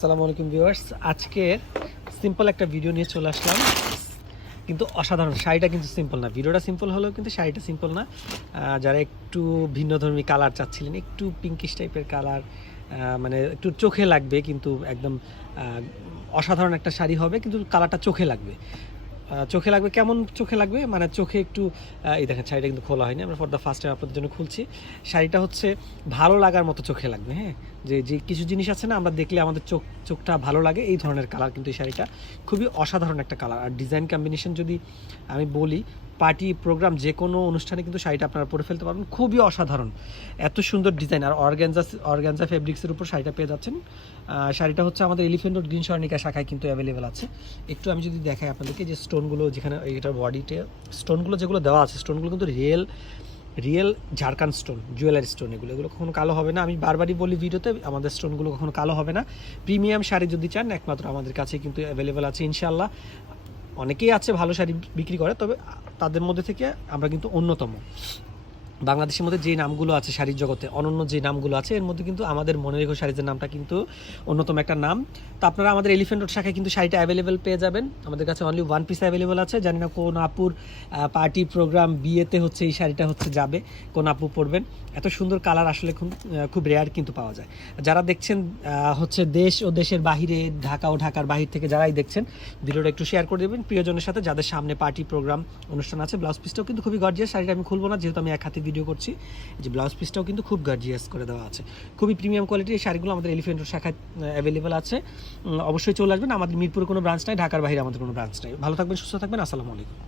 আসসালামু আলাইকুম ভিউয়ার্স, আজকে সিম্পল একটা ভিডিও নিয়ে চলে আসলাম, কিন্তু অসাধারণ। শাড়িটা কিন্তু সিম্পল না, ভিডিওটা সিম্পল হলেও কিন্তু শাড়িটা সিম্পল না। যারা একটু ভিন্নধর্মী কালার চাচ্ছিলেন, একটু পিঙ্কিশ টাইপের কালার, মানে একটু চোখে লাগবে, কিন্তু একদম অসাধারণ একটা শাড়ি হবে, কিন্তু কালারটা চোখে লাগবে। চোখে লাগবে কেমন? চোখে লাগবে মানে চোখে একটু এই দেখেন, শাড়িটা কিন্তু খোলা হয়নি, আমরা ফর দ্য ফার্স্ট টাইম আপনাদের জন্য খুলছি। শাড়িটা হচ্ছে ভালো লাগার মতো চোখে লাগবে। হ্যাঁ, যে যে কিছু জিনিস আছে না, আমরা দেখলে আমাদের চোখটা ভালো লাগে, এই ধরনের কালার কিন্তু এই শাড়িটা খুবই অসাধারণ একটা কালার। আর ডিজাইন কম্বিনেশন যদি আমি বলি, পার্টি প্রোগ্রাম যে কোনো অনুষ্ঠানে কিন্তু শাড়িটা আপনারা পরে ফেলতে পারবেন, খুবই অসাধারণ। এত সুন্দর ডিজাইন, আর অর্গানজা ফেব্রিক্সের উপর শাড়িটা পেয়ে যাচ্ছেন। শাড়িটা হচ্ছে আমাদের এলিফেন্ট রোড গ্রিন স্বর্ণিকা শাখায় কিন্তু অ্যাভেলেবেল আছে। একটু আমি যদি দেখাই আপনাদেরকে, যে স্টোনগুলো যেখানে এটার বডিতে স্টোনগুলো যেগুলো দেওয়া আছে, স্টোনগুলো কিন্তু real Jharkhand stone, jewellery stone. এগুলো কখনো কালো হবে না। আমি বারবারই বলি ভিডিওতে, আমাদের স্টোনগুলো কখনো কালো হবে না। প্রিমিয়াম শাড়ি যদি চান, একমাত্র আমাদের কাছে কিন্তু অ্যাভেলেবেল আছে ইনশাল্লাহ। অনেকেই আছে ভালো শাড়ি বিক্রি করে, তবে তাদের মধ্যে থেকে আমরা কিন্তু অন্যতম। বাংলাদেশের মধ্যে যে নামগুলো আছে শাড়ির জগতে, অনন্য যে নামগুলো আছে, এর মধ্যে কিন্তু আমাদের মনে রেখো শাড়ির নামটা কিন্তু অন্যতম একটা নাম। তো আপনারা আমাদের এলিফেন্ট রোড শাখায় কিন্তু শাড়িটা অ্যাভেলেবেল পেয়ে যাবেন। আমাদের কাছে অনলি ওয়ান পিস অ্যাভেলেবেল আছে। জানি না কোন আপুর পার্টি প্রোগ্রাম, বিয়েতে হচ্ছে এই শাড়িটা হচ্ছে যাবে, কোন আপু পরবেন। এত সুন্দর কালার আসলে খুব রেয়ার কিন্তু পাওয়া যায়। যারা দেখছেন হচ্ছে দেশ ও দেশের বাহিরে, ঢাকা ও ঢাকার বাহির থেকে যারাই দেখছেন, ভিডিওটা একটু শেয়ার করে দেবেন প্রিয়জনের সাথে, যাদের সামনে পার্টি প্রোগ্রাম অনুষ্ঠান আছে। ব্লাউজ পিসটাও কিন্তু খুবই গর্জিয়াস। শাড়িটা আমি খুলবো না, যেহেতু আমি এক হাতে ভিডিও করছি। যে ব্লাউজ পিসটাও কিন্তু খুব গর্জিয়াস করে দেওয়া আছে, খুবই প্রিমিয়াম কোয়ালিটির। এই শাড়িগুলো আমাদের এলিফেন্ট রোড শাখায় অ্যাভেলেবেল আছে। অবশ্যই চলে আসবেন। আমাদের মিরপুরে কোনো ব্রাঞ্চ নাই, ঢাকার বাইরে আমাদের কোনো ব্রাঞ্চ নাই। ভালো থাকবেন, সুস্থ থাকবেন। আসসালামু আলাইকুম।